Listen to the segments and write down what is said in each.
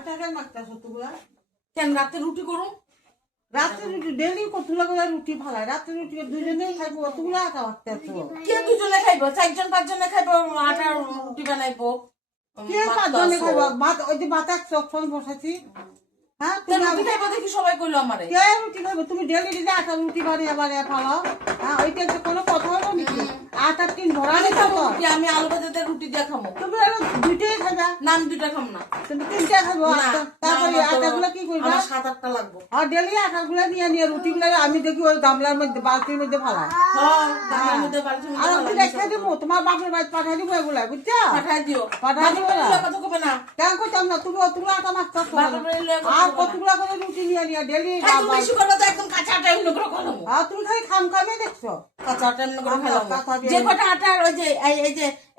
আটা কেন মাখতেছ তোমরা? কেন রাতে রুটি করো? রাত্রে রুটি ডেলি কতগুলো করে রুটি ফালাই, রাত্রে রুটি দুজনেই খাইবো, অতগুলো আটা মাখতেছ। কে দুজনে খাইবো? 4-5 জনে খাইবো, আটা রুটি বানাইবো। কে 5 জনে খাইবো? ভাত ওই যে ভাত এক চক্ষণ বসাইছি। হ্যাঁ রুটি খাইবো দেখি সবাই কইলো আমারে। কে রুটি খাইবো? তুমি ডেলি ডেলি আটা রুটি বানিয়ে বানিয়ে ফালাও। হ্যাঁ ওইটা যে কোনো কথা হলো নাকি? আটার টিন ভরা আমি নেই খাবো তো। রুটি, আমি আলু ভাজাতে রুটি দিয়ে খাবো। তুমি হলো দুইটাই খাইবা। না আমি 2টা খাবো না। তুমি 3টা খাইবো। না, তারপরে আমার তো- আটাগুলো কি করবা? আমার 7-8টা লাগবো। আর ডেলি আটাগুলো নিয়ে নিয়ে রুটিগুলো আমি দেখি ওই গামলার মধ্যে বালতির মধ্যে ফালাই। হ্যাঁ, তার মধ্যে বালতির মধ্যে আর আমি ফালাই রেখে দেবো, তোমার বাপের বাড়ি পাঠাই দিব এগুলা, বুঝছো? পাঠাই দিও। পাঠাই দিও না। কথা কবে না। কেন করতাম না? তুমি অতগুলো আটা মাখতে বাপের বাড়ি লইয়া কথা আর কবে না। কতগুলো করে রুটি নিয়ে নিয়ে ডেলি। এত বেশি করবো তো একদম কাঁচা আটা এমনি করে খাবো। আর তুমি খালি খাম খামে দেখছো। কাঁচা আটা এমনি করে কাঁচা খাবো। দিয়ে- যে কটা আটার ওই যে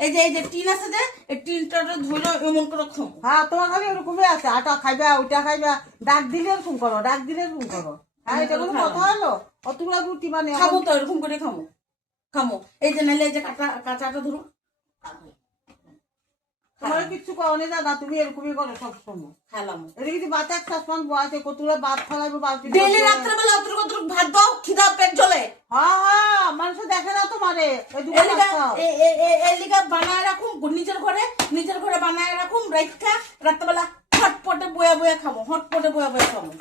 এই যে টিন আছে যে, এই টিনটা ধরে এমন করে খাবো। হ্যাঁ তোমার খালি ওরকমই আছে, আটা খাইবা ওইটা খাইবা, ডাক দিলে এরকম করো, ডাক দিলে এরকম করো। হ্যাঁ এটা কোনো কথা হলো? অতগুলো রুটি মানে খাবো তো এরকম করে খাবো। খাবো এই যে নাইলে এই যে কাঁচা আটা ধরো। তোমার কিচ্ছু করো না দাদা, তুমি এরকমই করো সবসময়। খেলাম এটা কিন্তু ভাত এক সবসময় বয়াতে কতগুলো ভাত খাওয়াবো বালতি। ডেলি রাত্রেবেলা অতটুকু ভাত দাও, খিদা পেট জ্বলে। হ্যাঁ হ্যাঁ মানুষ দেখে না তোমারে ওই দুটো ভাত খাও। এলিগা বানায় রাখুন নিজের ঘরে বানায় রাখুন, রাইখা রাত্রেবেলা হটপটে বয়া বয়া খাবো, হটপটে বয়া বয়া খাবো।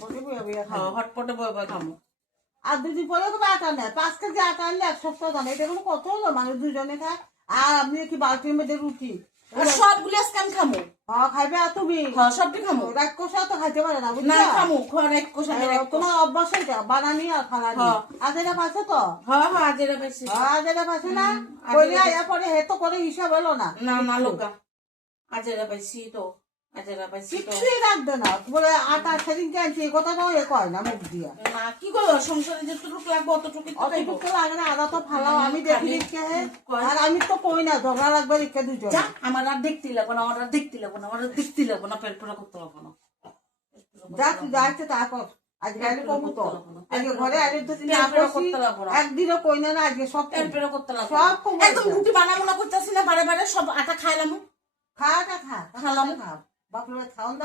বসে বইয়া বইয়া খাও। হ্যাঁ, হটপটে বয়া বয়া খাবো। আর 2 দিন পরে কোনো আটা নেয়, 5 কেজি আটা আনলে 1 সপ্তাহ জানে, এটা কোনো কত হলো? মানুষ দুজনে খায় আর আপনি কি বালতির মধ্যে রুটি। আর সবগুলো আজকে আমি খাবো। হ্যাঁ খাইবে আর তুমি হ্যাঁ, সবটি খাবো। রাক্ষসা তো খাইতে পারে না, না বুঝছো? খামো, ঘরে এক কোষা দিয়ে রাখবো। তোমার অভ্যাস এটা বানানি আর ফালানি। হ্যাঁ। আজ এটা পাচ্ছে তো? হ্যাঁ হ্যাঁ, আজ এরা পাইছি। আজ এটা পাচ্ছে না? আজ কইলে এটা আয়া পরে হেতো করে হিসাব হলো না। না না লোকা, আজ এরা পাইছি তো, আজ এরা পাইছি তো। কিছুই রাখবে না, বলে আটা সেদিন আনছি এই কথাটাও এ কয় না মুখ দিয়া। না কি করবো, সংসারে যেটুকু লাগবে অতটুকু তো খাইবো। অতটুকু লাগে না, আদা তো ফালাও আমি দেখি দেখে। আর আমি তো কই না ঝগড়া লাগবে দেখে দুজন। যা, আমার আর দেখতে লাগবো না, আমার আর দেখতে লাগবো না, আমার আর দেখতে লাগবো না, পেট পুরা করতে লাগবো না। যা তুই যা ইচ্ছে তা কর। আজকে আইলে কমু তো, আজকে ঘরে আইলে তো না পেট করছি, করতে লাগবো না। একদিনও কই না না, আজকে সব পেট পুরা করতে লাগবো সব না। কমে একদম যায়। রুটি বানাবো না করতেছি না, বারে বারে সব আটা খাইলাম। খাটা খা খালাম। খা বাপরে খাওন না।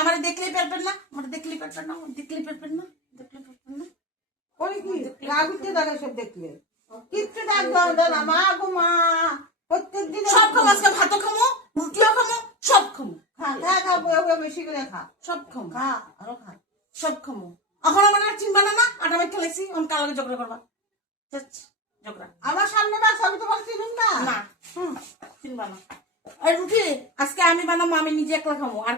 আমার দেখলেই পেটবেন না, আমার দেখলেই পেটবেন না, দেখলেই পেটবেন না, দেখলেই পেটবেন না। ওরে কি রাগুতে দাঁড়া সব দেখলে কিচ্ছু ডাক দাও না মা গো মা, প্রত্যেকদিন সব খাবো, আজকে ভাতও খাবো, রুটিও খাবো, সব খাবো, খা খা খা বয়ে বয়ে বেশি করে খা সব খাবো, খা আরো খা। সব খাবো। এখন আমার আর চিনবা না, আটা মাই খেলাইছি, আমি কালকে ঝগড়া করবা। ঝগড়া আমার সামনে বাস আমি তোমার চিনুম না। না, চিনবা না। আর রুটি আজকে আমি বানাবো, আমি নিজে একলা খাবো। আর